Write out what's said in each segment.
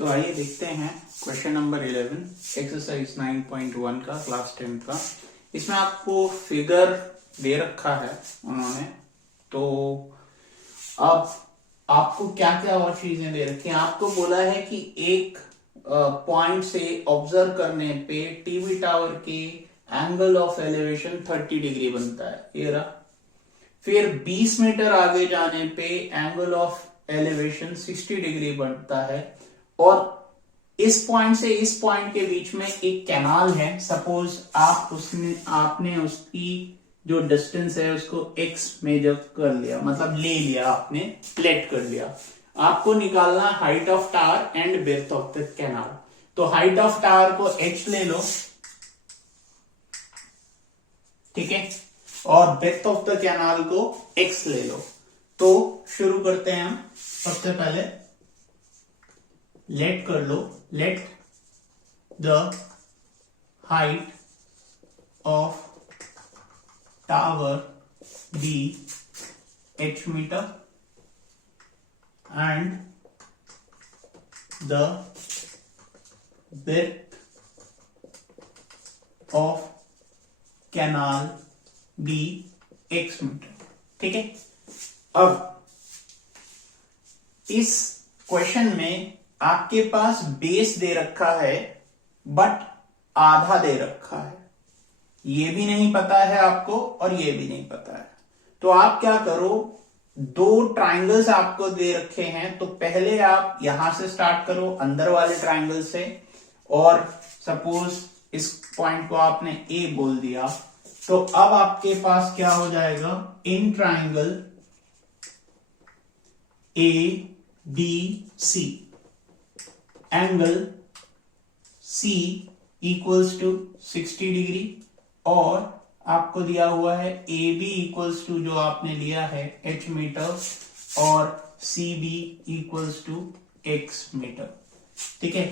तो आइए देखते हैं क्वेश्चन नंबर 11 एक्सरसाइज 9.1 का क्लास 10 का। इसमें आपको फिगर दे रखा है उन्होंने, तो अब आपको क्या क्या और चीजें दे रखी हैं। आपको बोला है कि एक पॉइंट से ऑब्जर्व करने पे टीवी टावर के एंगल ऑफ एलिवेशन 30 डिग्री बनता है, ये रहा। फिर 20 मीटर आगे जाने पे एंगल ऑफ एलिवेशन 60 डिग्री बनता है, और इस पॉइंट से इस पॉइंट के बीच में एक कैनाल है। सपोज आपने उसकी जो डिस्टेंस है उसको x मेजर कर लिया, मतलब ले लिया, आपने प्लेट कर लिया। आपको निकालना height of tower and breadth of the canal. तो हाइट ऑफ टावर को h ले लो, ठीक है, और ब्रेथ ऑफ द कैनाल को x ले लो। तो शुरू करते हैं हम। सबसे पहले लेट कर लो, let the height of tower be h metre and the breadth of canal be x metre, ठीक है। अब इस क्वेश्चन में आपके पास बेस दे रखा है बट आधा दे रखा है, ये भी नहीं पता है आपको और ये भी नहीं पता है। तो आप क्या करो, दो ट्राइंगल्स आपको दे रखे हैं, तो पहले आप यहां से स्टार्ट करो अंदर वाले ट्राइंगल से, और सपोज इस पॉइंट को आपने ए बोल दिया। तो अब आपके पास क्या हो जाएगा, in triangle A D C angle C equals to 60 degree, और आपको दिया हुआ है ए बी इक्वल्स टू जो आपने लिया है h मीटर, और C B equals to x metre, ठीक है।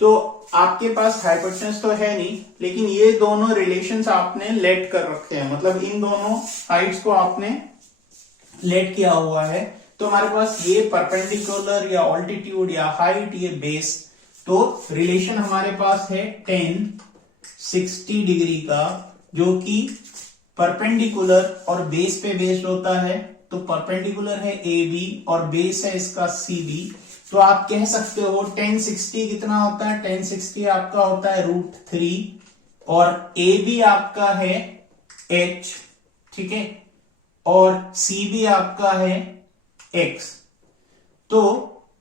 तो आपके पास हाइपोटेनस तो है नहीं, लेकिन ये दोनों रिलेशंस आपने लेट कर रखे हैं, मतलब इन दोनों हाइट्स को आपने लेट किया हुआ है। तो हमारे पास ये परपेंडिकुलर या ऑल्टीट्यूड या हाइट, ये बेस, तो रिलेशन हमारे पास है 10-60 डिग्री का, जो कि परपेंडिकुलर और बेस पे बेस्ड होता है। तो परपेंडिकुलर है ए बी और बेस है इसका सी बी। तो आप कह सकते हो 10-60 कितना होता है, 10-60 आपका होता है √3, और ए बी आपका है h, ठीक है, और सी बी आपका है x। तो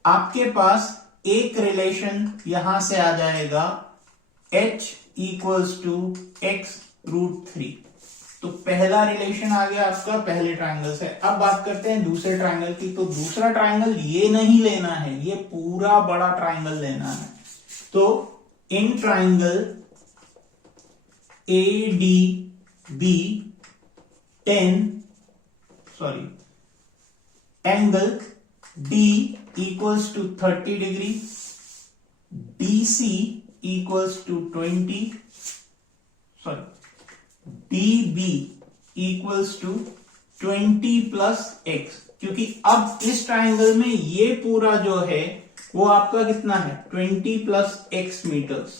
आपके पास एक रिलेशन यहां से आ जाएगा h इक्वल्स टू x √3। तो पहला रिलेशन आ गया आपका पहले ट्राइंगल से। अब बात करते हैं दूसरे ट्राइंगल की। तो दूसरा ट्राइंगल ये नहीं लेना है, ये पूरा बड़ा ट्राइंगल लेना है। तो in triangle A D B angle D equals to 30 degree, DC equals to 20, DB equals to 20 plus x, क्योंकि अब इस ट्राइंगल में ये पूरा जो है वो आपका कितना है 20 plus x मीटर्स,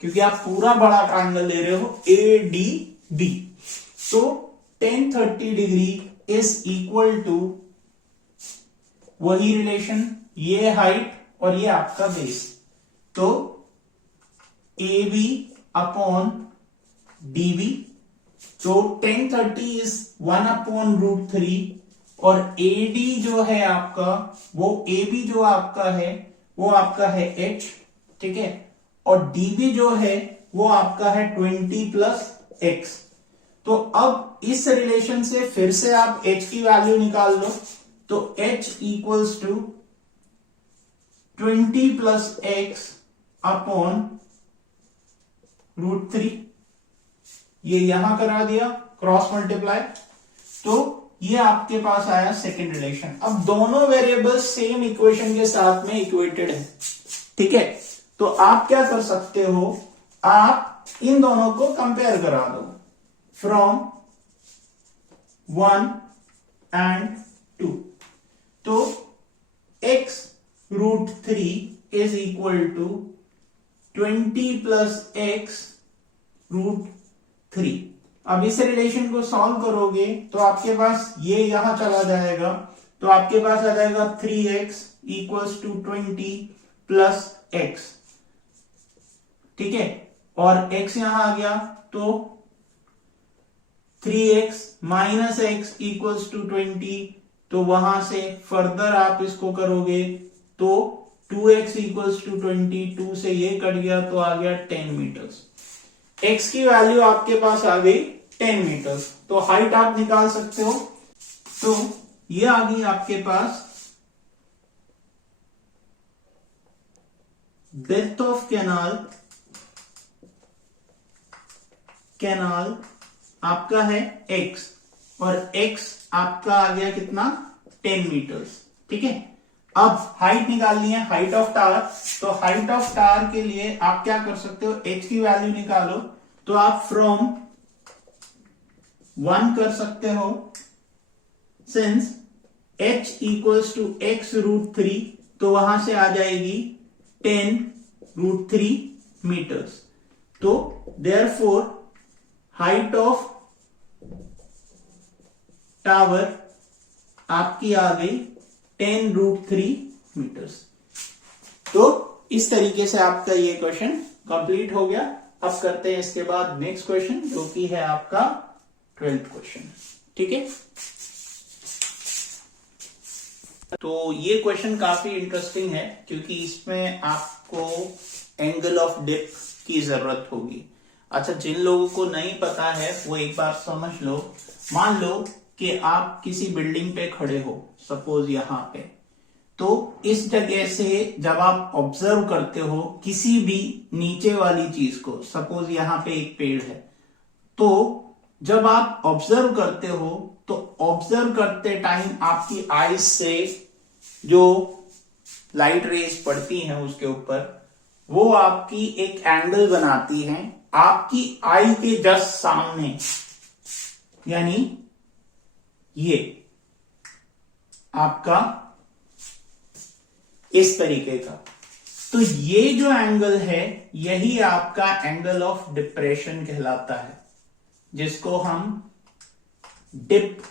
क्योंकि आप पूरा बड़ा ट्राइंगल ले रहे हो ADB। तो 10-30 डिग्री इज इक्वल टू वही रिलेशन, ये हाइट और ये आपका बेस। तो A B upon D B, तो 10-30 इज 1/√3, और ए डी जो है आपका, वो ए बी जो आपका है वो आपका है h, ठीक है, और डी बी जो है वो आपका है 20 plus x। तो अब इस रिलेशन से फिर से आप h की वैल्यू निकाल लो। तो h equals to 20 plus x upon √3, ये यहां करा दिया क्रॉस मल्टीप्लाई। तो ये आपके पास आया सेकेंड रिलेशन। अब दोनों वेरिएबल्स सेम इक्वेशन के साथ में इक्वेटेड है, ठीक है। तो आप क्या कर सकते हो, आप इन दोनों को कंपेयर करा दो फ्रॉम 1 and 2। तो x √3 is equal to 20 plus x root 3। अब इस रिलेशन को सॉल्व करोगे तो आपके पास ये यहां चला जाएगा, तो आपके पास आ जाएगा 3x equals to 20 plus x. ठीक है, और x यहां आ गया तो 3x minus x equals to 20, तो वहां से फर्दर आप इसको करोगे तो 2x इक्वल्स टू 20, 2 से ये कट गया तो आ गया 10 मीटर्स। x की वैल्यू आपके पास आ गई 10 मीटर्स, तो हाइट आप निकाल सकते हो। तो ये आ गई आपके पास डेप्थ ऑफ कैनाल आपका है x, और x आपका आ गया कितना 10 मीटर्स। ठीक है, अब हाइट निकालनी है, हाइट ऑफ टावर। तो हाइट ऑफ टावर के लिए आप क्या कर सकते हो, h की वैल्यू निकालो, तो आप फ्रॉम 1 कर सकते हो, since h equals to x root 3, तो वहां से आ जाएगी 10 रूट 3 मीटर्स। तो देयरफॉर हाइट ऑफ टावर आपकी आ गई 10 रूट 3 मीटर्स। तो इस तरीके से आपका ये क्वेश्चन कंप्लीट हो गया। अब करते हैं इसके बाद नेक्स्ट क्वेश्चन, जो कि है आपका 12th क्वेश्चन। ठीक है, तो ये क्वेश्चन काफी इंटरेस्टिंग है, क्योंकि इसमें आपको एंगल ऑफ डेप्थ की जरूरत होगी। अच्छा, जिन लोगों को नहीं पता है वो एक बार समझ लो। मान लो कि आप किसी बिल्डिंग पे खड़े हो, सपोज यहां पे, तो इस जगह से जब आप ऑब्जर्व करते हो किसी भी नीचे वाली चीज को, सपोज यहां पे एक पेड़ है, तो जब आप ऑब्जर्व करते हो तो ऑब्जर्व करते टाइम आपकी आईज से जो लाइट रेज पड़ती हैं उसके ऊपर, वो आपकी एक एंगल बनाती हैं आपकी आई के जस्ट सामने, यानी ये आपका इस तरीके का। तो ये जो एंगल है यही आपका एंगल ऑफ डिप्रेशन कहलाता है, जिसको हम डिप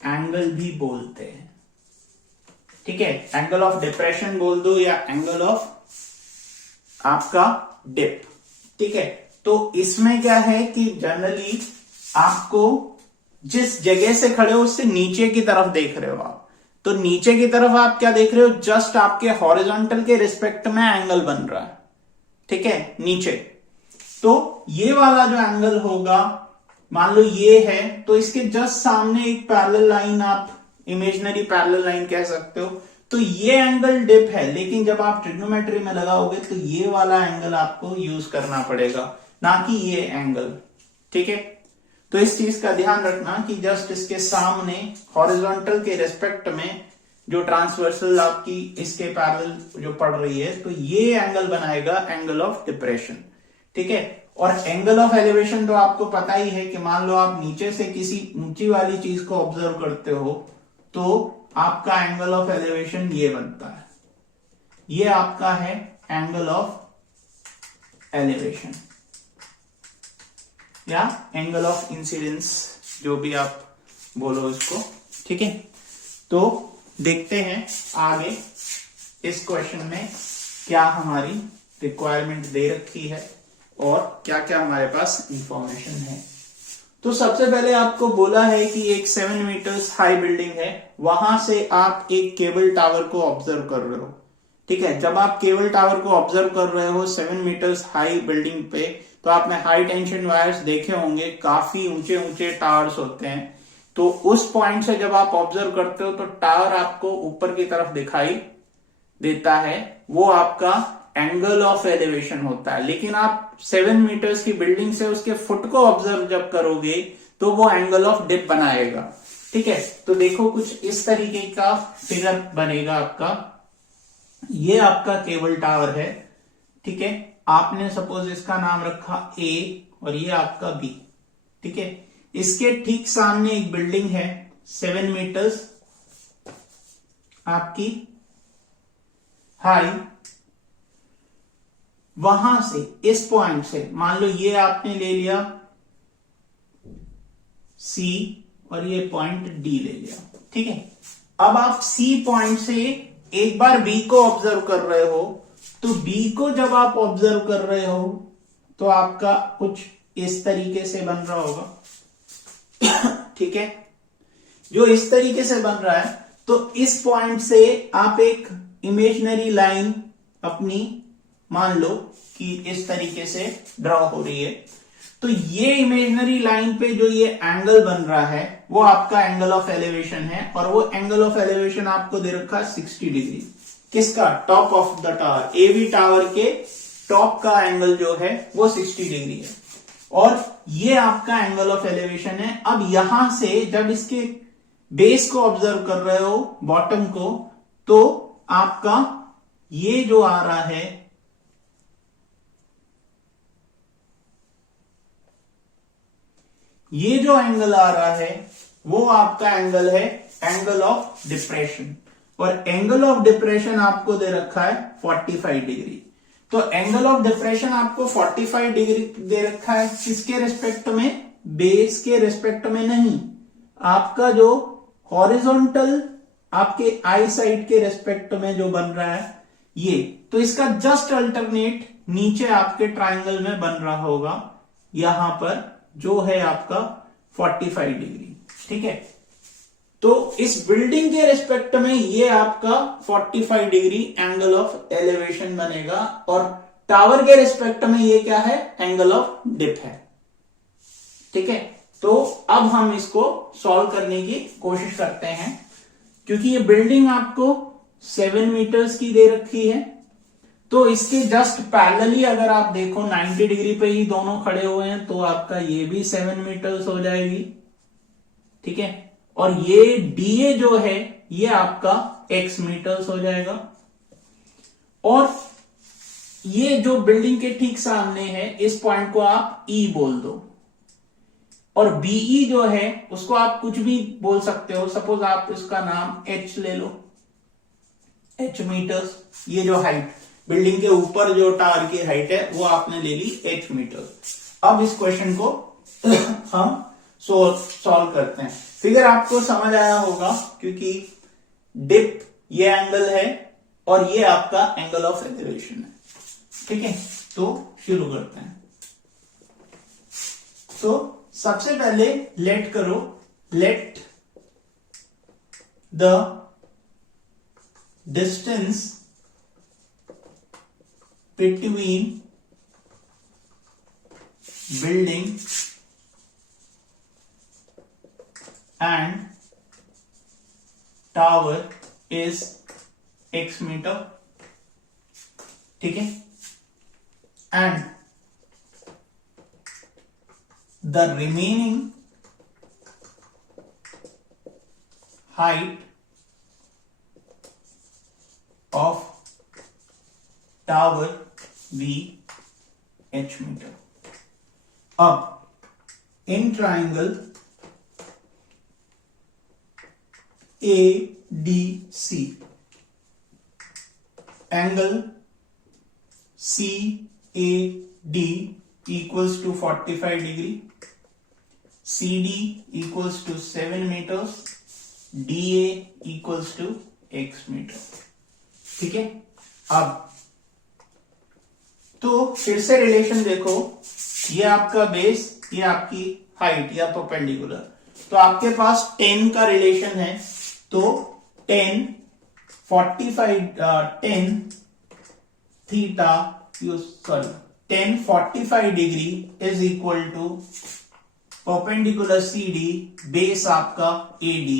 एंगल भी बोलते हैं। ठीक है, एंगल ऑफ डिप्रेशन बोल दो या एंगल ऑफ आपका डिप। ठीक है, तो इसमें क्या है कि जनरली आपको जिस जगह से खड़े हो उससे नीचे की तरफ देख रहे हो आप, तो नीचे की तरफ आप क्या देख रहे हो, जस्ट आपके हॉरिजॉन्टल के रिस्पेक्ट में एंगल बन रहा है। ठीक है, नीचे। तो ये वाला जो एंगल होगा, मान लो ये है, तो इसके जस्ट सामने एक पैरेलल लाइन, आप इमेजिनरी पैरेलल लाइन कह सकते हो, तो ये एंगल डिप है। लेकिन जब आप ट्रिग्नोमेट्री में लगाओगे तो ये वाला एंगल आपको यूज करना पड़ेगा, ना कि ये एंगल। ठीक है, तो इस चीज का ध्यान रखना कि जस्ट इसके सामने हॉरिजॉन्टल के रेस्पेक्ट में जो ट्रांसवर्सल आपकी इसके पैरेलल जो पड़ रही है, तो ये एंगल बनाएगा एंगल ऑफ डिप्रेशन। ठीक है, और एंगल ऑफ एलिवेशन तो आपको पता ही है कि मान लो आप नीचे से किसी ऊंची वाली चीज को ऑब्जर्व करते हो, तो आपका एंगल ऑफ एलिवेशन ये बनता है, ये आपका है एंगल ऑफ एलिवेशन या एंगल ऑफ इंसिडेंस, जो भी आप बोलो इसको। ठीक है, तो देखते हैं आगे इस क्वेश्चन में क्या हमारी रिक्वायरमेंट दे रखी है और क्या क्या हमारे पास इंफॉर्मेशन है। तो सबसे पहले आपको बोला है कि एक 7 मीटर्स हाई बिल्डिंग है, वहां से आप एक केबल टावर को ऑब्जर्व कर रहे हो। ठीक है, जब आप केबल टावर को ऑब्जर्व कर रहे हो 7 मीटर्स हाई बिल्डिंग पे, तो आपने हाई टेंशन वायर्स देखे होंगे, काफी ऊंचे ऊंचे टावर्स होते हैं। तो उस पॉइंट से जब आप ऑब्जर्व करते हो तो टावर आपको ऊपर की तरफ दिखाई देता है, वो आपका एंगल ऑफ एलिवेशन होता है। लेकिन आप 7 मीटर्स की बिल्डिंग से उसके फुट को ऑब्जर्व जब करोगे तो वो एंगल ऑफ डिप बनाएगा। ठीक है, तो देखो कुछ इस तरीके का फिगर बनेगा आपका। ये आपका केबल टावर है। ठीक है, आपने सपोज इसका नाम रखा ए और ये आपका बी। ठीक है, इसके ठीक सामने एक बिल्डिंग है 7 मीटर्स आपकी हाई वहां से, इस पॉइंट से, मान लो ये आपने ले लिया C और ये पॉइंट D ले लिया, ठीक है। अब आप C पॉइंट से एक बार B को ऑब्जर्व कर रहे हो, तो B को जब आप ऑब्जर्व कर रहे हो तो आपका कुछ इस तरीके से बन रहा होगा ठीक है। जो इस तरीके से बन रहा है, तो इस पॉइंट से आप एक इमेजिनरी लाइन अपनी मान लो कि इस तरीके से ड्रॉ हो रही है। तो ये इमेजिनरी लाइन पे जो ये एंगल बन रहा है वो आपका एंगल ऑफ एलिवेशन है, और वो एंगल ऑफ एलिवेशन आपको दे रखा है 60 डिग्री। किसका? टॉप ऑफ द टावर, एवी टावर के टॉप का एंगल जो है वो 60 डिग्री है, और ये आपका एंगल ऑफ एलिवेशन है। अब यहां से जब इसके बेस को ऑब्जर्व कर रहे हो, बॉटम को, तो आपका ये जो आ रहा है, ये जो एंगल आ रहा है वो आपका एंगल है एंगल ऑफ डिप्रेशन, और एंगल ऑफ डिप्रेशन आपको दे रखा है 45 डिग्री। तो एंगल ऑफ डिप्रेशन आपको 45 डिग्री दे रखा है, किसके रेस्पेक्ट में? बेस के रेस्पेक्ट में नहीं, आपका जो हॉरिजॉन्टल आपके आई साइड के रेस्पेक्ट में जो बन रहा है ये, तो इसका जस्ट अल्टरनेट नीचे आपके ट्राइंगल में बन रहा होगा, यहां पर जो है आपका 45 डिग्री, ठीक है। तो इस बिल्डिंग के रेस्पेक्ट में ये आपका 45 डिग्री एंगल ऑफ एलिवेशन बनेगा, और टावर के रेस्पेक्ट में ये क्या है? एंगल ऑफ डिप है, ठीक है। तो अब हम इसको सॉल्व करने की कोशिश करते हैं, क्योंकि ये बिल्डिंग आपको 7 मीटर्स की दे रखी है, तो इसके जस्ट पैरेलली अगर आप देखो 90 डिग्री पे ही दोनों खड़े हुए हैं, तो आपका ये भी 7 मीटर्स हो जाएगी, ठीक है। और ये DA जो है ये आपका x मीटर्स हो जाएगा, और ये जो बिल्डिंग के ठीक सामने है इस पॉइंट को आप E बोल दो, और BE जो है उसको आप कुछ भी बोल सकते हो, सपोज आप इसका नाम H ले लो, H मीटर्स। ये जो हाइट बिल्डिंग के ऊपर जो टावर की हाइट है वो आपने ले ली H मीटर। अब इस क्वेश्चन को हम सॉल्व करते हैं। फिगर आपको समझ आया होगा, क्योंकि डिप ये एंगल है और ये आपका एंगल ऑफ एलिवेशन है, ठीक है। तो शुरू करते हैं। तो सबसे पहले लेट करो, late the distance between building and tower is x meter, ठीक है, and the remaining height of tower भी h मीटर। अब in triangle ADC angle CAD equals to 45 degree, CD equals to 7 metres, DA equals to x metre, ठीक है। अब तो फिर से रिलेशन देखो, ये आपका बेस, ये आपकी हाइट या परपेंडिकुलर, तो आपके पास 10 का रिलेशन है, तो 10 45 degree is equal to perpendicular CD, base आपका AD।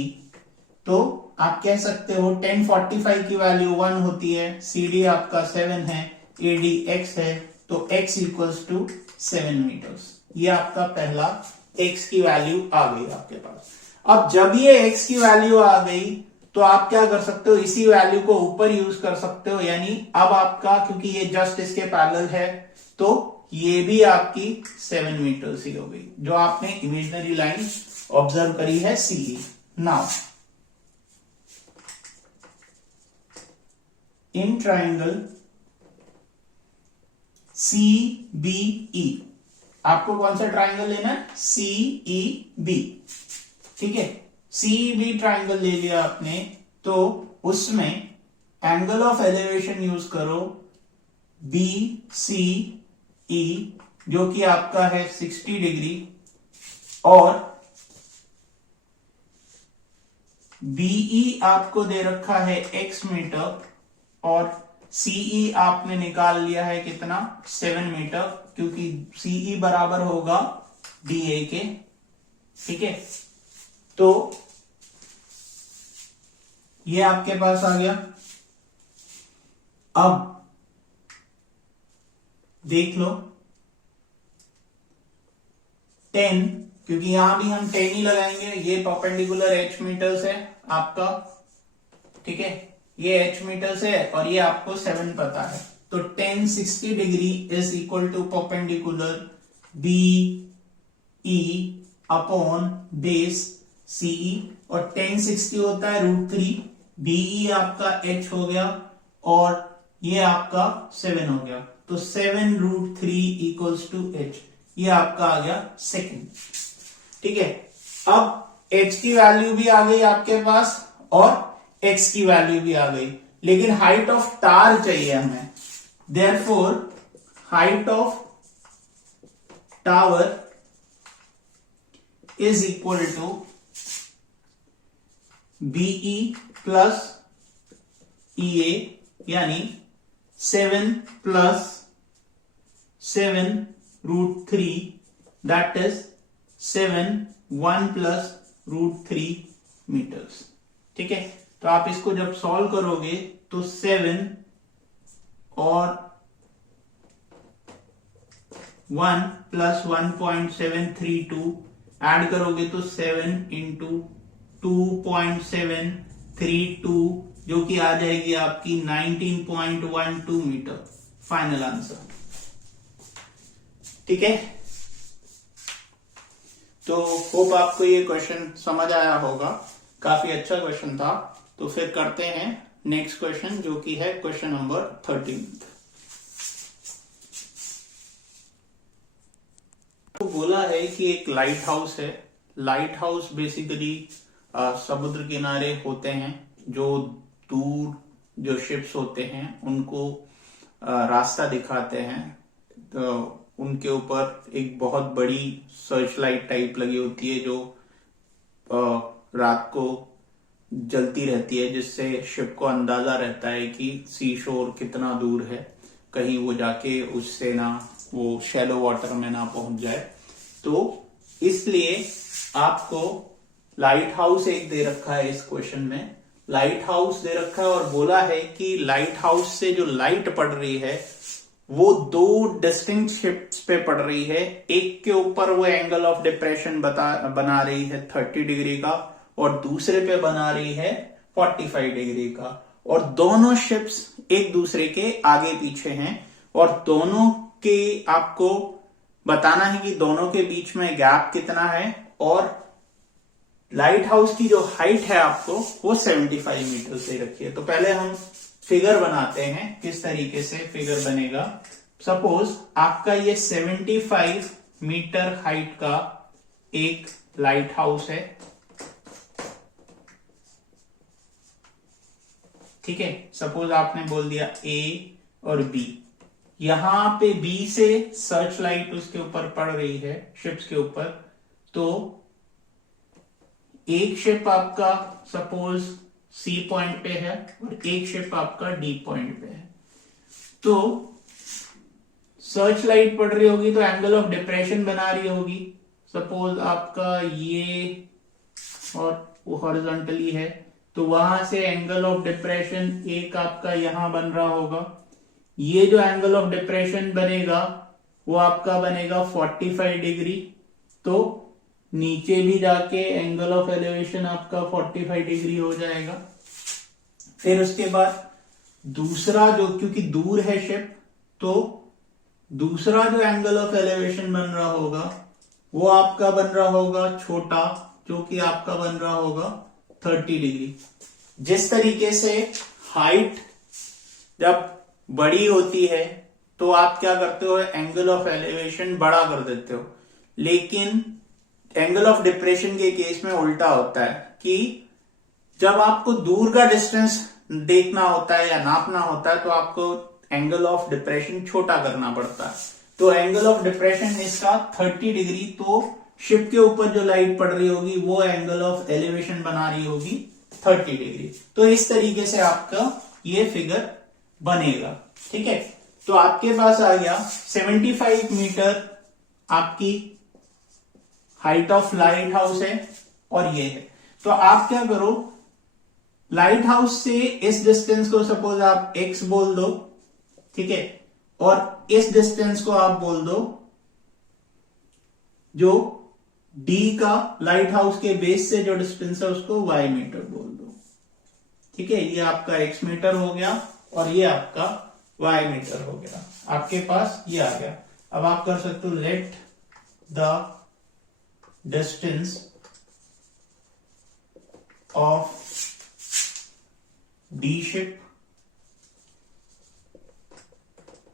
तो आप कह सकते हो 1045 की वैल्यू 1 होती है, CD आपका 7 है, AD x है, तो x इक्वल्स टू 7 मीटर्स। ये आपका पहला x की वैल्यू आ गई आपके पास। अब जब ये x की वैल्यू आ गई तो आप क्या कर सकते हो, इसी वैल्यू को ऊपर यूज कर सकते हो, यानी अब आपका, क्योंकि ये जस्ट इसके पैरेलल है, तो ये भी आपकी 7 मीटर्स ही हो गई, जो आपने इमेजिनरी लाइन ऑब्जर्व करी है CE। Now in triangle CBE, आपको कौन सा ट्राइंगल लेना है? CEB, ठीक है। CEB ट्राइंगल ले लिया आपने, तो उसमें एंगल ऑफ एलिवेशन यूज करो BCE, जो कि आपका है 60 डिग्री, और BE आपको दे रखा है x मीटर, और CE आपने निकाल लिया है कितना? 7 मीटर, क्योंकि CE बराबर होगा DA के, ठीक है। तो ये आपके पास आ गया। अब देख लो 10, क्योंकि यहां भी हम 10 ही लगाएंगे, ये परपेंडिकुलर h मीटर्स है आपका, ठीक है, ये h मीटर्स है और ये आपको 7 पता है, तो 10 60 degree is equal to perpendicular BE upon base CE, और 10 60 होता है √3, BE आपका h हो गया और ये आपका 7 हो गया, तो 7√3 इक्वल्स टू h, ये आपका आ गया सेकंड, ठीक है। अब h की वैल्यू भी आ गई आपके पास और x की वैल्यू भी आ गई, लेकिन हाइट ऑफ टार चाहिए हमें, therefore height of tower is equal to BE plus EA, यानी 7 plus 7√3, that is 7, 1 plus √3 metres, ठीक है। तो आप इसको जब सॉल्व करोगे तो 7 और 1 प्लस 1.732 ऐड करोगे तो 7 इंटू 2.732, जो कि आ जाएगी आपकी 19.12 मीटर, फाइनल आंसर, ठीक है। तो होप आपको ये क्वेश्चन समझ आया होगा, काफी अच्छा क्वेश्चन था। तो फिर करते हैं नेक्स्ट क्वेश्चन, जो कि है क्वेश्चन नंबर 13। तो बोला है कि एक लाइट हाउस है, लाइट हाउस बेसिकली समुद्र किनारे होते हैं, जो दूर जो शिप्स होते हैं उनको रास्ता दिखाते हैं, तो उनके ऊपर एक बहुत बड़ी सर्च लाइट टाइप लगी होती है, जो रात को जलती रहती है, जिससे शिप को अंदाजा रहता है कि सी शोर कितना दूर है, कहीं वो जाके उससे ना वो शैलो वाटर में ना पहुंच जाए। तो इसलिए आपको लाइट हाउस एक दे रखा है, इस क्वेश्चन में लाइट हाउस दे रखा है और बोला है कि लाइट हाउस से जो लाइट पड़ रही है वो दो डिस्टिंक्ट शिप्स पे पड़ रही है। एक के ऊपर वो एंगल ऑफ डिप्रेशन बना रही है 30 डिग्री का, और दूसरे पे बना रही है 45 डिग्री का, और दोनों शिप्स एक दूसरे के आगे पीछे हैं, और दोनों के आपको बताना है कि दोनों के बीच में गैप कितना है, और लाइट हाउस की जो हाइट है आपको वो 75 मीटर से रखी है। तो पहले हम फिगर बनाते हैं, किस तरीके से फिगर बनेगा। सपोज आपका ये 75 मीटर हाइट का एक लाइट हाउस है, ठीक है। सपोज आपने बोल दिया A और B, यहां पे B से सर्च लाइट उसके ऊपर पड़ रही है, शिप्स के ऊपर। तो एक शिप आपका सपोज C पॉइंट पे है और एक शिप आपका D पॉइंट पे है। तो सर्च लाइट पड़ रही होगी तो एंगल ऑफ डिप्रेशन बना रही होगी। सपोज आपका ये और वो हॉरिजॉन्टली है, तो वहां से एंगल ऑफ डिप्रेशन एक आपका यहां बन रहा होगा। ये जो एंगल ऑफ डिप्रेशन बनेगा वो आपका बनेगा 45 डिग्री। तो नीचे भी जाके एंगल ऑफ एलिवेशन आपका 45 डिग्री हो जाएगा। फिर उसके बाद दूसरा जो, क्योंकि दूर है शिप, तो दूसरा जो एंगल ऑफ एलिवेशन बन रहा होगा वो आपका बन रहा होगा छोटा, जो कि आपका बन रहा होगा 30 डिग्री। जिस तरीके से हाइट जब बड़ी होती है तो आप क्या करते हो, एंगल ऑफ एलिवेशन बड़ा कर देते हो, लेकिन एंगल ऑफ डिप्रेशन के केस में उल्टा होता है कि जब आपको दूर का डिस्टेंस देखना होता है या नापना होता है तो आपको एंगल ऑफ डिप्रेशन छोटा करना पड़ता है। तो एंगल ऑफ डिप्रेशन इसका 30 डिग्री, तो शिप के ऊपर जो लाइट पड़ रही होगी वो एंगल ऑफ एलिवेशन बना रही होगी 30 डिग्री। तो इस तरीके से आपका ये फिगर बनेगा। ठीक है, तो आपके पास आ गया 75 मीटर आपकी हाइट ऑफ लाइट हाउस है और ये है। तो आप क्या करो, लाइट हाउस से इस डिस्टेंस को सपोज आप x बोल दो, ठीक है, और इस डिस्टेंस को आप बोल दो जो d का लाइट हाउस के बेस से जो डिस्टेंस है उसको y मीटर बोल दो। ठीक है, ये आपका x मीटर हो गया और ये आपका y मीटर हो गया, आपके पास ये आ गया। अब आप कर सकते हो late the distance of D ship,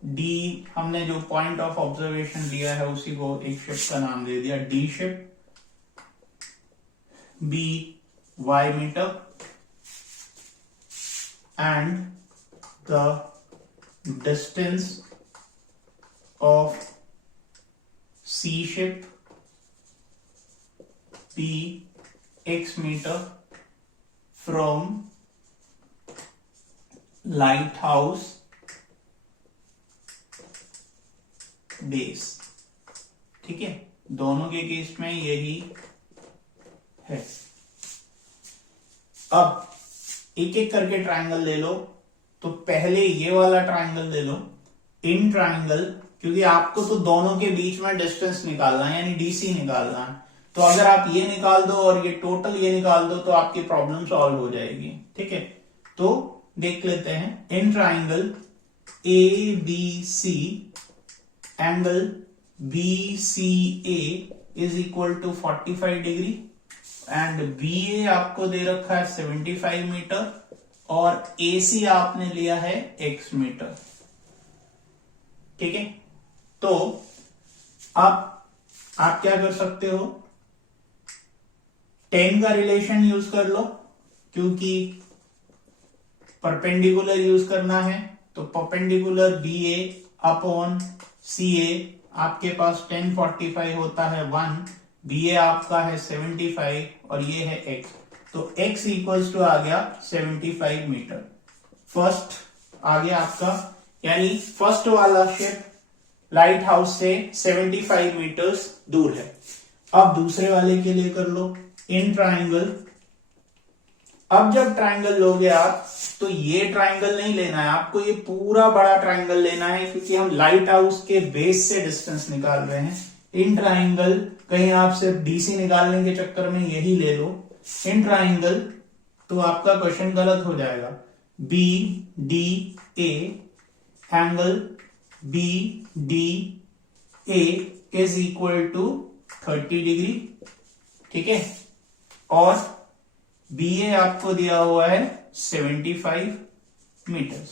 D हमने जो पॉइंट ऑफ ऑब्जर्वेशन लिया है उसी को एक शिप का नाम दे दिया D ship, be y metre and the distance of C ship, be x metre from light house base. ठीक है, दोनों के केस में यही है। अब एक एक करके ट्रायंगल ले लो। तो पहले ये वाला ट्रायंगल ले लो, इन ट्रायंगल, क्योंकि आपको तो दोनों के बीच में डिस्टेंस निकालना है यानी डीसी निकालना है। तो अगर आप ये निकाल दो और ये टोटल ये निकाल दो तो आपकी प्रॉब्लम सॉल्व हो जाएगी। ठीक है, तो देख लेते हैं। In triangle A B C angle B C A is equal to 45 degree and B A आपको दे रखा है 75 मीटर और ए सी आपने लिया है x मीटर। ठीक है, तो अब आप क्या कर सकते हो, tan का रिलेशन यूज कर लो, क्योंकि परपेंडिकुलर यूज करना है। तो परपेंडिकुलर बी ए अपॉन सी ए, आपके पास tan 45 होता है 1, बी ए आपका है 75 और ये है x, तो x इक्वल्स टू आ गया 75 मीटर। फर्स्ट आ गया आपका, यानी फर्स्ट वाला शिप लाइट हाउस से 75 मीटर्स दूर है। अब दूसरे वाले के लिए कर लो, इन ट्राइंगल। अब जब ट्राइंगल लोगे आप तो ये ट्राइंगल नहीं लेना है आपको, ये पूरा बड़ा ट्राइंगल लेना है, क्योंकि हम लाइट हाउस के बेस से डिस्टेंस निकाल रहे हैं। इन ट्राइंगल, कहीं आप सिर्फ डीसी निकालने के चक्कर में यही ले लो इन ट्राइंगल, तो आपका क्वेश्चन गलत हो जाएगा। B D A angle B D A is equal to 30 degree. ठीक है, और बी ए आपको दिया हुआ है 75 मीटर्स।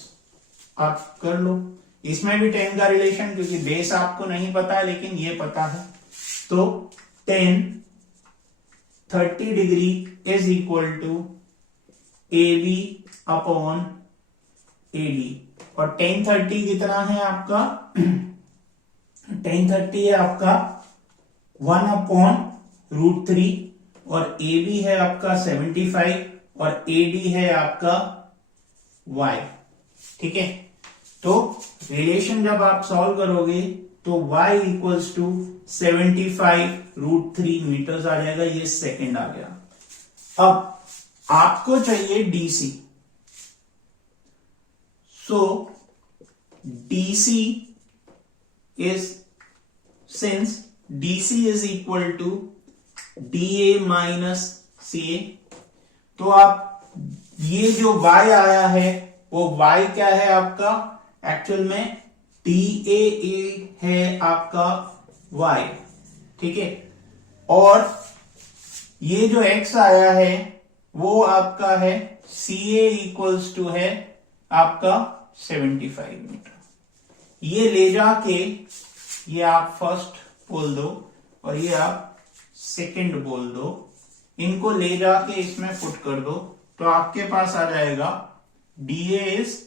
आप कर लो, इसमें भी tan का रिलेशन, क्योंकि बेस आपको नहीं पता है लेकिन ये पता है। तो tan 30 degree is equal to A B upon A D, और tan 30 कितना है आपका tan 30 है आपका 1 अपॉन √3 और ए बी है आपका 75 और ए डी है आपका y। ठीक है, तो रिलेशन जब आप सॉल्व करोगे तो y इक्वल्स टू 75 √3 मीटर्स आ जाएगा, ये सेकंड आ गया। अब आपको चाहिए DC, so DC is, since DC is equal to DA minus CA, तो आप ये जो y आया है वो y क्या है आपका, एक्चुअल में DAA है आपका y। ठीक है, और ये जो x आया है वो आपका है CA इक्वल्स टू है आपका 75 मीटर। ये ले जाके ये आप फर्स्ट बोल दो और ये आप सेकंड बोल दो, इनको ले जाके इसमें पुट कर दो तो आपके पास आ जाएगा DA इज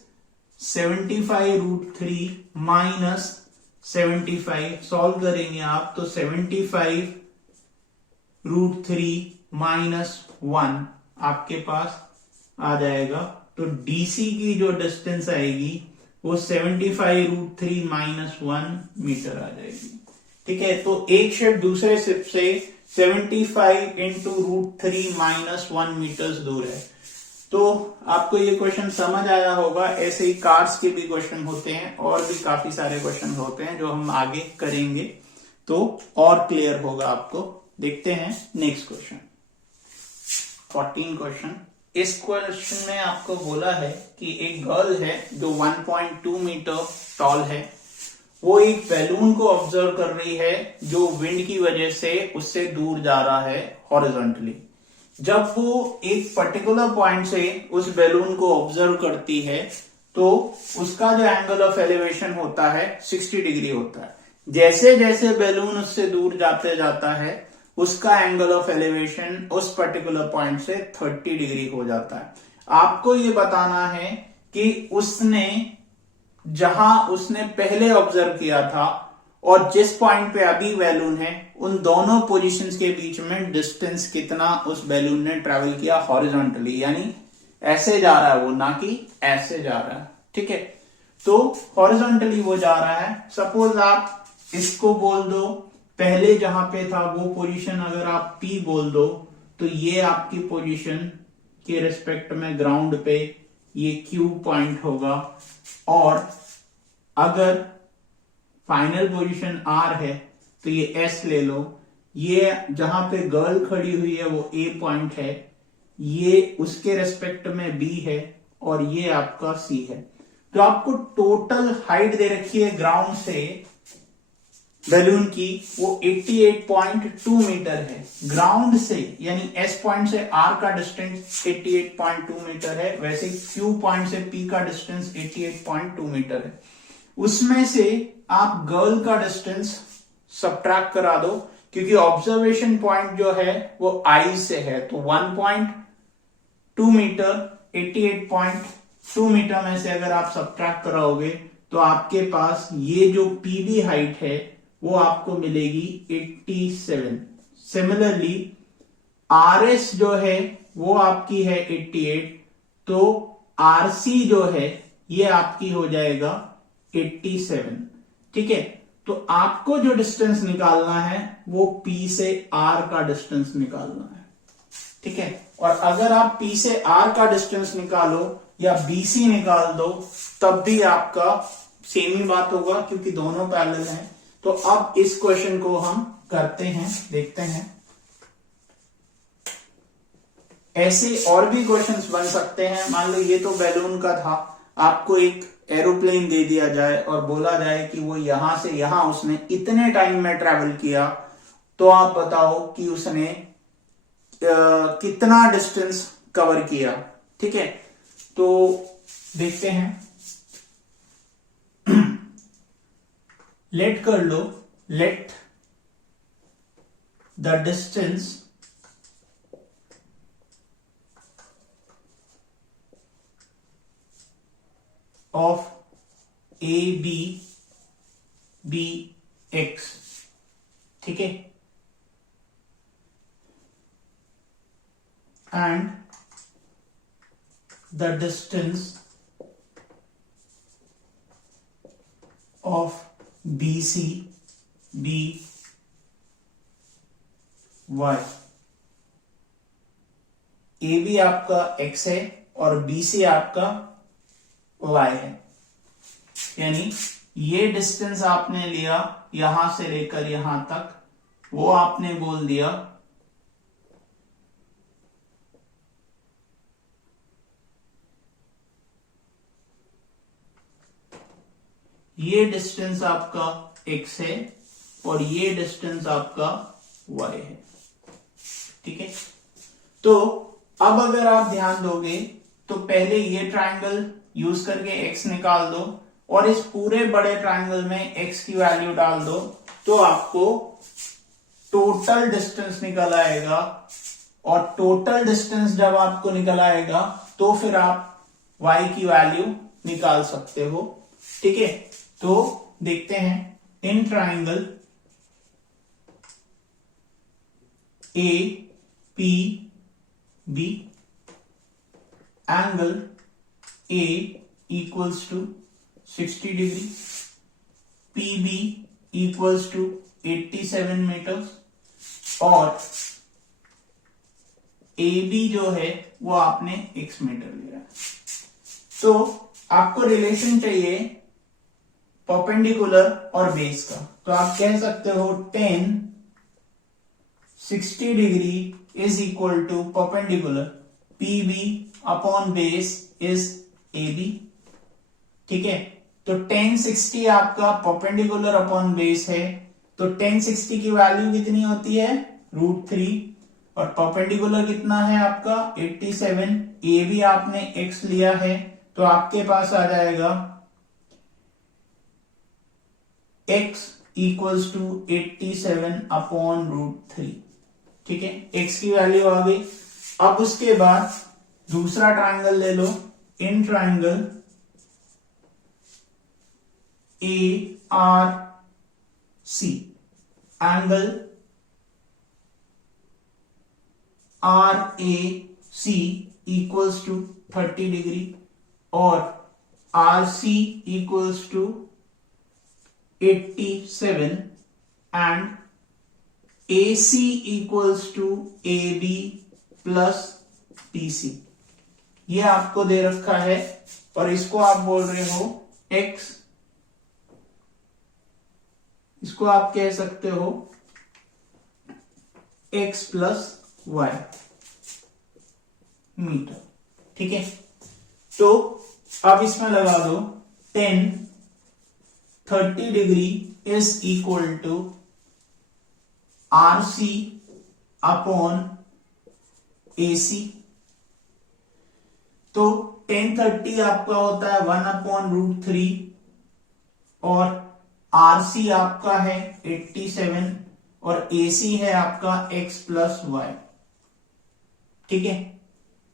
75√3 माइनस 75। सॉल्व करेंगे आप तो 75√3 माइनस 1 आपके पास आ जाएगा। तो DC की जो डिस्टेंस आएगी वो 75√3 माइनस 1 मीटर आ जाएगी। ठीक है, तो एक शिप दूसरे शिप से 75 इंटू √3 माइनस 1 मीटर्स दूर है। तो आपको ये क्वेश्चन समझ आया होगा। ऐसे ही कार्स के भी क्वेश्चन होते हैं और भी काफी सारे क्वेश्चन होते हैं जो हम आगे करेंगे तो और क्लियर होगा आपको। देखते हैं नेक्स्ट क्वेश्चन, 14 क्वेश्चन। इस क्वेश्चन में आपको बोला है कि एक गर्ल है जो 1.2 मीटर टॉल है, वो एक बैलून को ऑब्जर्व कर रही है जो विंड की वजह से उससे दूर जा रहा है हॉरिजॉन्टली। जब वो एक पर्टिकुलर पॉइंट से उस बैलून को ऑब्जर्व करती है तो उसका जो एंगल ऑफ एलिवेशन होता है 60 डिग्री होता है। जैसे जैसे बैलून उससे दूर जाते जाता है उसका एंगल ऑफ एलिवेशन उस पर्टिकुलर पॉइंट से 30 डिग्री हो जाता है। आपको ये बताना है कि उसने जहां उसने पहले ऑब्जर्व किया था और जिस पॉइंट पे अभी बैलून है उन दोनों पोजीशंस के बीच में डिस्टेंस कितना उस बैलून ने ट्रेवल किया हॉरिजॉन्टली, यानी ऐसे जा रहा है वो, ना कि ऐसे जा रहा है। ठीक है, तो हॉरिजॉन्टली वो जा रहा है। सपोज आप इसको बोल दो, पहले जहां पे था वो पोजीशन अगर आप P बोल दो तो ये आपकी पोजीशन के रिस्पेक्ट में ग्राउंड पे ये Q पॉइंट होगा, और अगर फाइनल पोजीशन R है तो ये S ले लो। ये जहां पे गर्ल खड़ी हुई है वो A पॉइंट है, ये उसके रेस्पेक्ट में B है और ये आपका C है। तो आपको टोटल हाइट दे रखी है ग्राउंड से बैलून की, वो 88.2 मीटर है ग्राउंड से, यानी S पॉइंट से R का डिस्टेंस 88.2 मीटर है। वैसे Q पॉइंट से P का डिस्टेंस 88.2 मीटर है। उसमें से आप गर्ल का डिस्टेंस सबट्रैक्ट करा दो, क्योंकि ऑब्जर्वेशन पॉइंट जो है वो I से है, तो 1.2 मीटर 88.2 मीटर में से अगर आप सबट्रैक्ट कराओगे तो आपके पास ये जो PB हाइट है वो आपको मिलेगी 87। सिमिलरली RS जो है वो आपकी है 88, तो RC जो है ये आपकी हो जाएगा 87। ठीक है, तो आपको जो डिस्टेंस निकालना है वो P से R का डिस्टेंस निकालना है। ठीक है, और अगर आप P से R का डिस्टेंस निकालो या BC निकाल दो तब भी आपका सेम ही बात होगा, क्योंकि दोनों पैरेलल हैं। तो अब इस क्वेश्चन को हम करते हैं, देखते हैं। ऐसे और भी क्वेश्चंस बन सकते हैं। मान लो ये तो बैलून का था, आपको एक एरोप्लेन दे दिया जाए और बोला जाए कि वो यहां से यहां उसने इतने टाइम में ट्रैवल किया, तो आप बताओ कि उसने कितना डिस्टेंस कवर किया। ठीक है, तो देखते हैं। लेट कर लो, let the distance of AB be X। ठीक है, and the distance of BC be Y। AB आपका X है और BC आपका Y है, यानी ये डिस्टेंस आपने लिया यहां से लेकर यहां तक, वो आपने बोल दिया ये डिस्टेंस आपका X है और ये डिस्टेंस आपका Y है। ठीक है, तो अब अगर आप ध्यान दोगे तो पहले ये ट्रायंगल यूज करके x निकाल दो और इस पूरे बड़े ट्रायंगल में x की वैल्यू डाल दो, तो आपको टोटल डिस्टेंस निकल आएगा। और टोटल डिस्टेंस जब आपको निकल आएगा तो फिर आप y की वैल्यू निकाल सकते हो। ठीक है, तो देखते हैं इन triangle A P B angle A equals to 60 degree, PB equals to 87 meters और AB जो है वो आपने x मीटर लिया। तो आपको रिलेशन चाहिए परपेंडिकुलर और बेस का, तो आप कह सकते हो tan 60 degree is equal to perpendicular PB upon base is AB। ठीक है, तो tan 60 आपका परपेंडिकुलर अपॉन बेस है, तो tan 60 की वैल्यू कितनी होती है √3 और परपेंडिकुलर कितना है आपका 87। AB आपने x लिया है तो आपके पास आ जाएगा x इक्वल्स टू 87 अपॉन √3। ठीक है, x की वैल्यू आ गई। अब उसके बाद दूसरा ट्रायंगल ले लो, in triangle ARC angle RAC equals to 30 degree और RC equals to 87 and AC equals to AB plus BC। ये आपको दे रखा है और इसको आप बोल रहे हो x, इसको आप कह सकते हो x प्लस y मीटर। ठीक है, तो अब इसमें लगा दो tan 30 degree is equal to RC upon AC। तो tan 30 आपका होता है 1 अपॉन √3 और RC आपका है 87 और AC है आपका x प्लस y। ठीक है,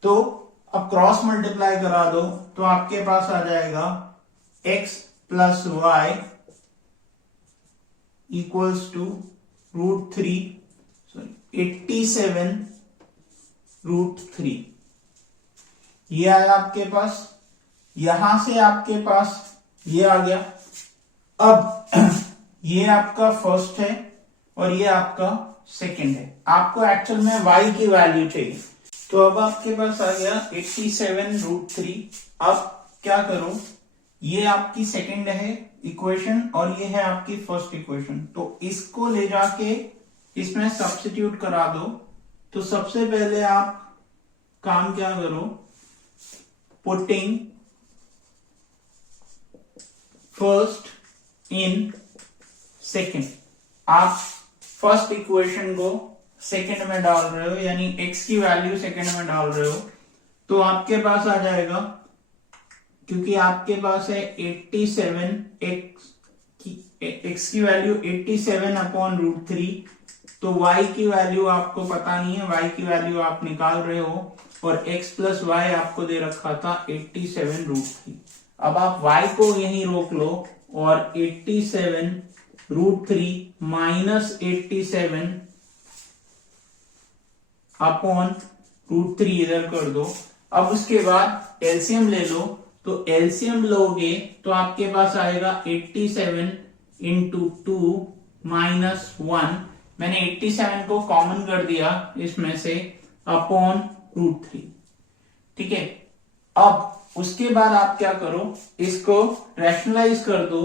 तो अब क्रॉस मल्टीप्लाई करा दो तो आपके पास आ जाएगा x plus y equals to √3 87 √3। ये आया आपके पास, यहां से आपके पास ये आ गया। अब ये आपका फर्स्ट है और ये आपका सेकंड है, आपको एक्चुअल में y की वैल्यू चाहिए। तो अब आपके पास आ गया 87 √3। अब क्या करो, ये आपकी सेकंड है इक्वेशन और ये है आपकी फर्स्ट इक्वेशन, तो इसको ले जाके इसमें सब्स्टिट्यूट करा दो। तो सबसे पहले आप काम क्या करो, पुटिंग फर्स्ट इन सेकंड, आप फर्स्ट इक्वेशन को सेकंड में डाल रहे हो, यानी x की वैल्यू सेकंड में डाल रहे हो, तो आपके पास आ जाएगा, क्योंकि आपके पास है 87, x की वैल्यू 87 अपॉन √3, तो y की वैल्यू आपको पता नहीं है, y की वैल्यू आप निकाल रहे हो और x प्लस y आपको दे रखा था 87 √3। अब आप y को यहीं रोक लो और 87 √3 माइनस 87 अपॉन √3 इधर कर दो। अब उसके बाद एलसीएम ले लो, तो एलसीएम लोगे तो आपके पास आएगा 87 इंटू 2 माइनस 1, मैंने 87 को कॉमन कर दिया इसमें से, अपॉन √3। ठीक है, अब उसके बाद आप क्या करो, इसको रैशनलाइज कर दो,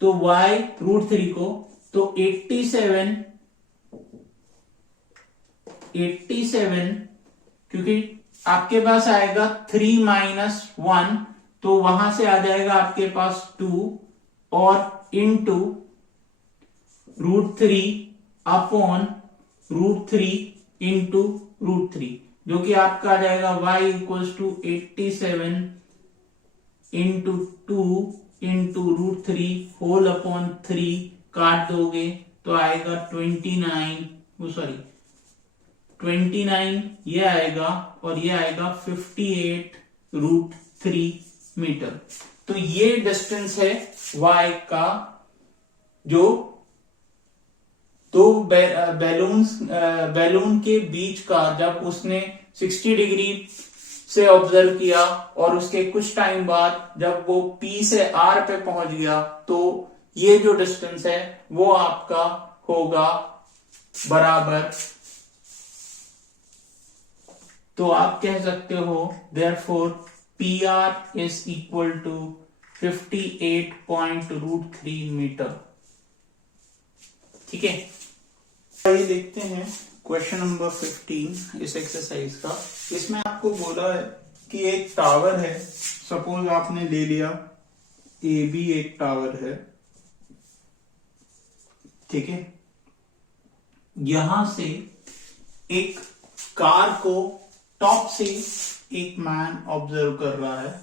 तो y √3 को, तो 87 क्योंकि आपके पास आएगा 3 माइनस 1, तो वहां से आ जाएगा आपके पास 2 और इंटू √3 अपॉन √3 इंटू √3, जो कि आपका आ जाएगा y equals to 87 into 2 into √3 whole upon 3 काट दोगे तो आएगा 29 ये आएगा और ये आएगा 58√3 मीटर। तो ये डिस्टेंस है y का, जो दो बैलून के बीच का, जब उसने 60 डिग्री से ऑब्जर्व किया और उसके कुछ टाइम बाद जब वो P से R पे पहुंच गया, तो ये जो डिस्टेंस है वो आपका होगा बराबर, तो आप कह सकते हो therefore PR is equal to 58.3 metre. ठीक है, ये देखते हैं क्वेश्चन नंबर 15 इस एक्सरसाइज का। इसमें आपको बोला है कि एक टावर है, सपोज आपने ले लिया AB एक टावर है, ठीक है। यहां से एक कार को टॉप से एक मैन ऑब्जर्व कर रहा है,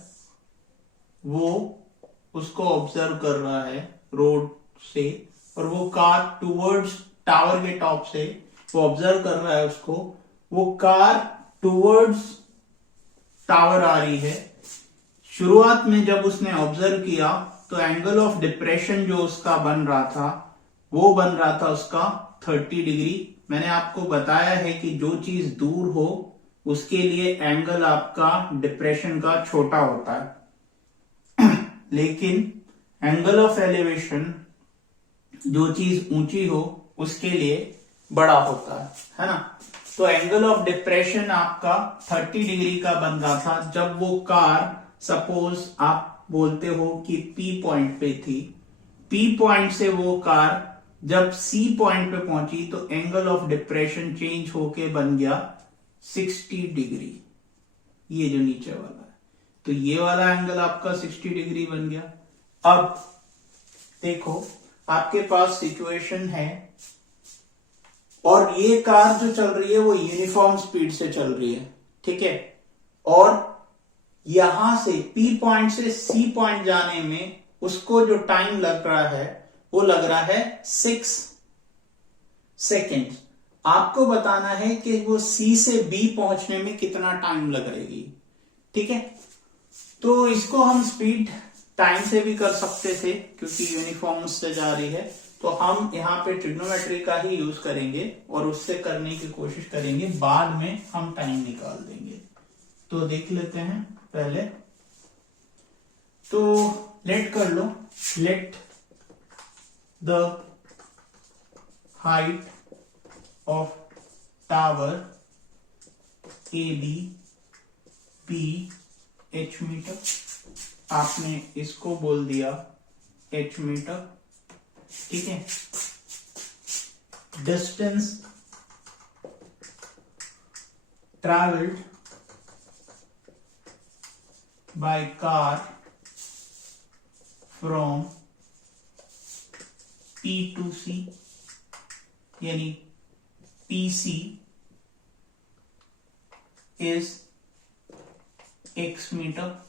वो उसको ऑब्जर्व कर रहा है रोड से, और वो कार टूवर्ड्स टावर के टॉप से वो ऑब्जर्व कर रहा है उसको, वो कार टूवर्ड्स टावर आ रही है। शुरुआत में जब उसने ऑब्जर्व किया तो एंगल ऑफ डिप्रेशन जो उसका बन रहा था वो बन रहा था उसका 30 डिग्री। मैंने आपको बताया है कि जो चीज दूर हो उसके लिए एंगल आपका डिप्रेशन का छोटा होता है लेकिन एंगल ऑफ एलिवेशन जो चीज ऊंची हो उसके लिए बड़ा होता है ना। तो एंगल ऑफ डिप्रेशन आपका 30 डिग्री का बन रहा था जब वो कार, सपोज आप बोलते हो कि P पॉइंट पे थी, P पॉइंट से वो कार जब C पॉइंट पे पहुंची तो एंगल ऑफ डिप्रेशन चेंज होके बन गया 60 डिग्री, ये जो नीचे वाला है, तो ये वाला एंगल आपका 60 डिग्री बन गया। अब देखो आपके पास सिचुएशन है और ये कार जो चल रही है वो यूनिफॉर्म स्पीड से चल रही है, ठीक है, और यहां से P पॉइंट से C पॉइंट जाने में उसको जो टाइम लग रहा है वो लग रहा है 6 सेकेंड। आपको बताना है कि वो C से B पहुंचने में कितना टाइम लगाएगी, ठीक है। तो इसको हम स्पीड टाइम से भी कर सकते थे क्योंकि यूनिफॉर्म से जा रही है, तो हम यहाँ पे ट्रिग्नोमेट्री का ही यूज करेंगे और उससे करने की कोशिश करेंगे, बाद में हम टाइम निकाल देंगे। तो देख लेते हैं पहले, तो लेट कर लो, let the height of tower AB be H metre, आपने इसको बोल दिया H मीटर, ठीक है। Distance travelled by car from P to C यानी PC is X metre.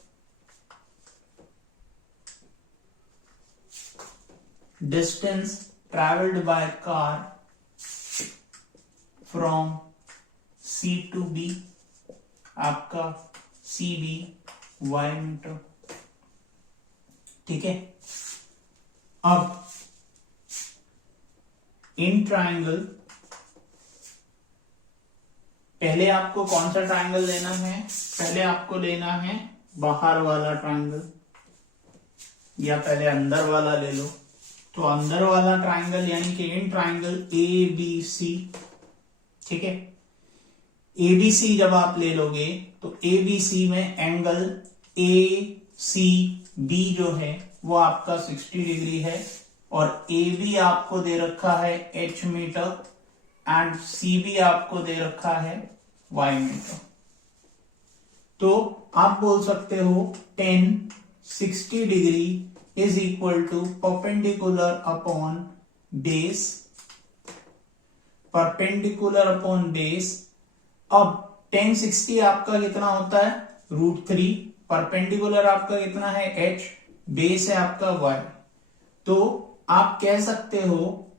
Distance traveled by car from C to B, आपका CB Y metre, ठीक है। अब इन ट्राइंगल, पहले आपको कौन सा ट्राइंगल लेना है, पहले आपको लेना है बाहर वाला ट्राइंगल, या पहले अंदर वाला ले लो। तो अंदर वाला ट्राइंगल यानी कि इन ट्राइंगल ABC, ठीक है। ABC जब आप ले लोगे तो ABC में एंगल ACB जो है वो आपका 60 डिग्री है, और AB आपको दे रखा है H मीटर एंड CB आपको दे रखा है Y मीटर। तो आप बोल सकते हो 60 degree is equal to perpendicular upon base, perpendicular upon base। अब 1060 आपका कितना होता है, √3, परपेंडिकुलर आपका कितना है h, बेस है आपका y, तो आप कह सकते हो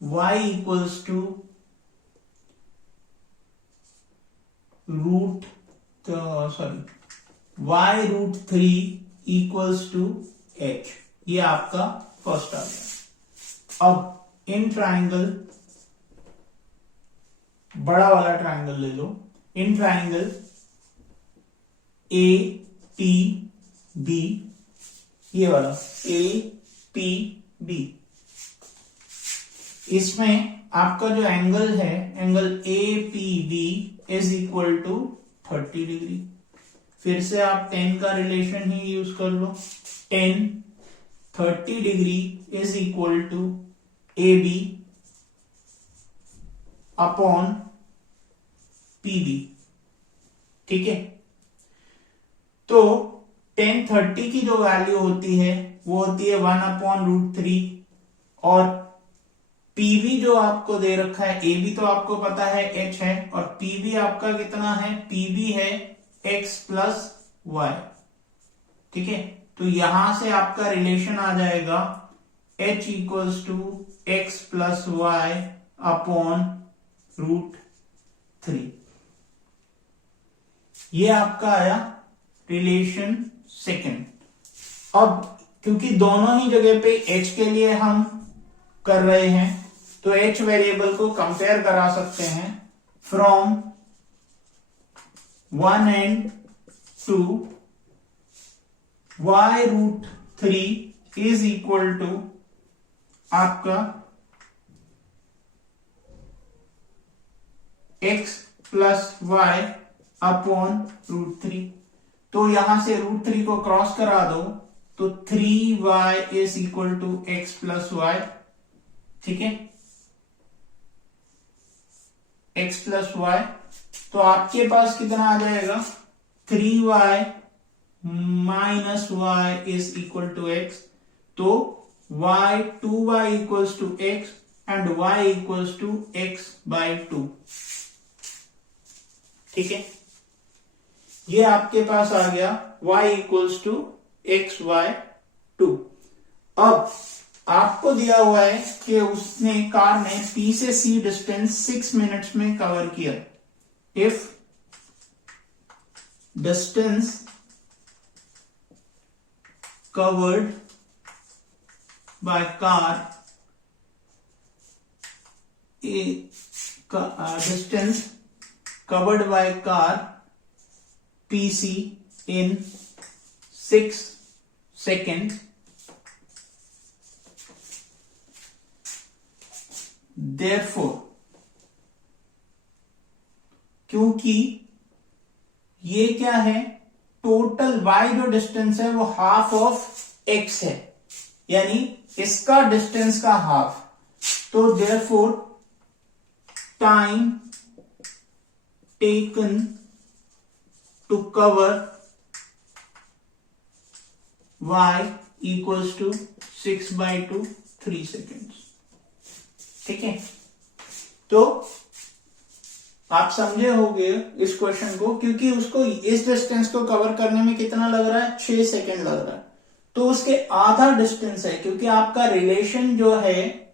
y equals to y√3 equals to h। ये आपका फर्स्ट आ गया। अब इन ट्राइंगल, बड़ा वाला ट्राइंगल ले लो, इन ट्राइंगल APB, ये वाला APB, इसमें आपका जो एंगल है, angle APB is equal to 30 degree. फिर से आप 10 का रिलेशन ही यूज कर लो, 10 30 degree is equal to AB upon PB, ठीक है। तो 10 30 की जो वैल्यू होती है वो होती है 1/√3, और PB जो आपको दे रखा है, AB तो आपको पता है h है, और PB आपका कितना है, PB है x प्लस y, ठीक है। तो यहां से आपका रिलेशन आ जाएगा h equals to x plus y upon √3। ये आपका आया रिलेशन सेकंड। अब क्योंकि दोनों ही जगह पे h के लिए हम कर रहे हैं, तो h वेरिएबल को कंपेयर करा सकते हैं from one and two y√3 is equal to आपका x प्लस y अपॉन √3। तो यहां से √3 को क्रॉस करा दो तो 3y is equal to x plus y, ठीक है, x प्लस y। तो आपके पास कितना आ जाएगा, 3y minus y is equal to x। तो y 2y equals to x and y equals to x by 2, ठीक है। ये आपके पास आ गया y equals to x by 2। अब आपको दिया हुआ है कि उसने, कार ने P से C डिस्टेंस 6 मिनट्स में कवर किया। If distance covered by car, distance covered by car PC in 6 seconds, therefore, क्योंकि ये क्या है, टोटल y जो डिस्टेंस है वो हाफ ऑफ x है, यानी इसका डिस्टेंस का हाफ, तो therefore time taken to cover y equals to 6/2 3 seconds, ठीक है। तो आप समझे होंगे इस क्वेश्चन को, क्योंकि उसको इस डिस्टेंस को कवर करने में कितना लग रहा है, 6 सेकेंड लग रहा है, तो उसके आधा डिस्टेंस है, क्योंकि आपका रिलेशन जो है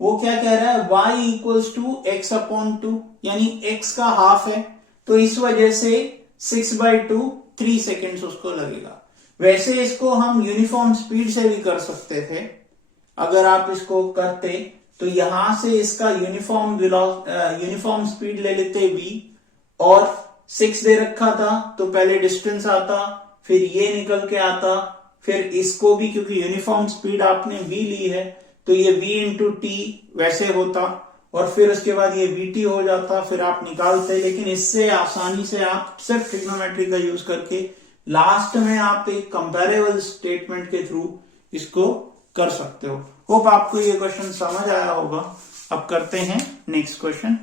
वो क्या कह रहा है, y equals to x upon 2, यानी x का हाफ है, तो इस वजह से 6/2 3 सेकेंड्स उसको लगेगा। वैसे इसको हम यूनिफॉर्म स्पीड से भी कर सकते थे, अगर आप इसको करते तो यहां से इसका यूनिफॉर्म स्पीड ले लेते v, और 6 दे रखा था तो पहले डिस्टेंस आता, फिर ये निकल के आता, फिर इसको भी, क्योंकि यूनिफॉर्म स्पीड आपने v ली है तो ये v इंटू टी वैसे होता, और फिर उसके बाद ये vt हो जाता, फिर आप निकालते। लेकिन इससे आसानी से आप सिर्फ ट्रिग्नोमेट्री का यूज करके लास्ट में आप एक कंपैरेबल स्टेटमेंट के थ्रू इसको कर सकते हो। होप आपको ये क्वेश्चन समझ आया होगा। अब करते हैं नेक्स्ट क्वेश्चन।